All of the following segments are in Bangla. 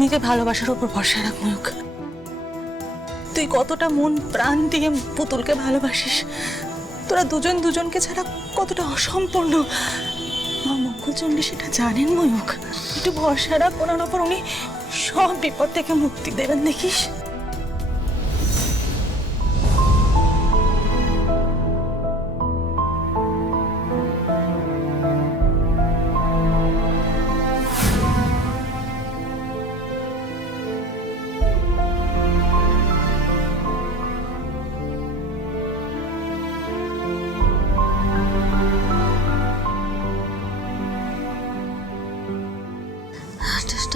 নিজে ভালোবাসার উপর ভরসা রাখ ময়ূক তুই কতটা মন, প্রাণ দিয়ে পুতুলকে ভালোবাসিস? তোরা দুজন দুজনকে ছাড়া কতটা অসম্পূর্ণ? মা মঙ্গলচণ্ডী সেটা জানেন ময়ূক একটু ভরসা রাখ, ওনার ওপর উনি সব বিপদ থেকে মুক্তি দেবেন, দেখিস?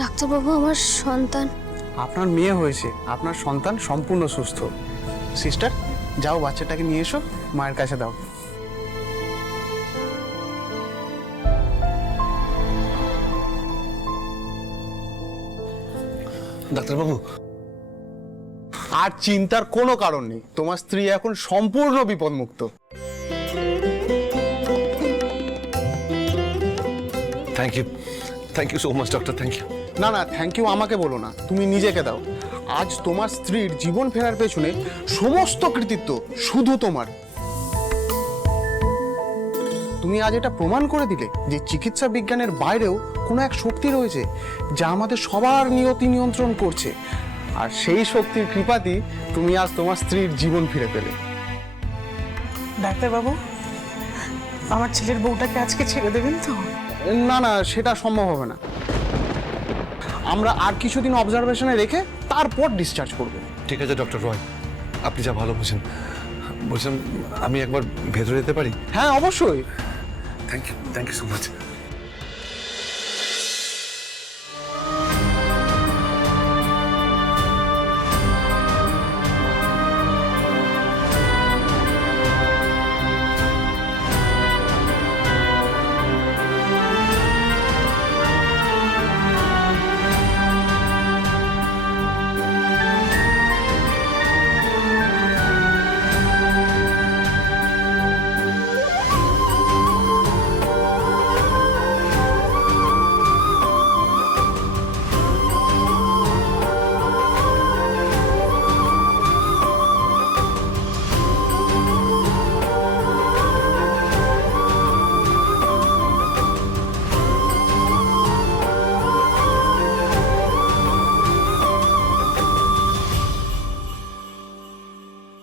ডাক্তারবাবু আমার সন্তান। আপনার মেয়ে হয়েছে। আপনার সন্তান সম্পূর্ণ সুস্থ। সিস্টার যাও বাচ্চাটাকে নিয়ে এসো। মায়ের কাছে দাও। ডাক্তারবাবু। আর চিন্তার কোনো কারণ নেই। তোমার স্ত্রী এখন সম্পূর্ণ বিপদমুক্ত। Thank you thank you so much doctor thank you না না থ্যাংক ইউ আমাকে বলো না তুমি নিজেকে দাও। আজ তোমার স্ত্রীর জীবন ফেরার পেছনে সমস্ত কৃতিত্ব শুধু তোমার। তুমি আজ এটা প্রমাণ করে দিলে যে চিকিৎসা বিজ্ঞানের বাইরেও কোনো এক শক্তি রয়েছে যা আমাদের সবার নিয়তি নিয়ন্ত্রণ করছে। আর সেই শক্তির কৃপাতেই তুমি আজ তোমার স্ত্রীর জীবন ফিরে পেলে। ডাক্তারবাবু আমার ছেলের বউটাকে আজকে ছেড়ে দেবেন তো? না না সেটা সম্ভব হবে না। আমরা আর কিছুদিন অবজারভেশনে রেখে তারপর ডিসচার্জ করব। ঠিক আছে ডক্টর রয় আপনি যা ভালো বুঝেন বলছেন আমি একবার ভেতরে যেতে পারি? হ্যাঁ অবশ্যই। Thank you thank you so much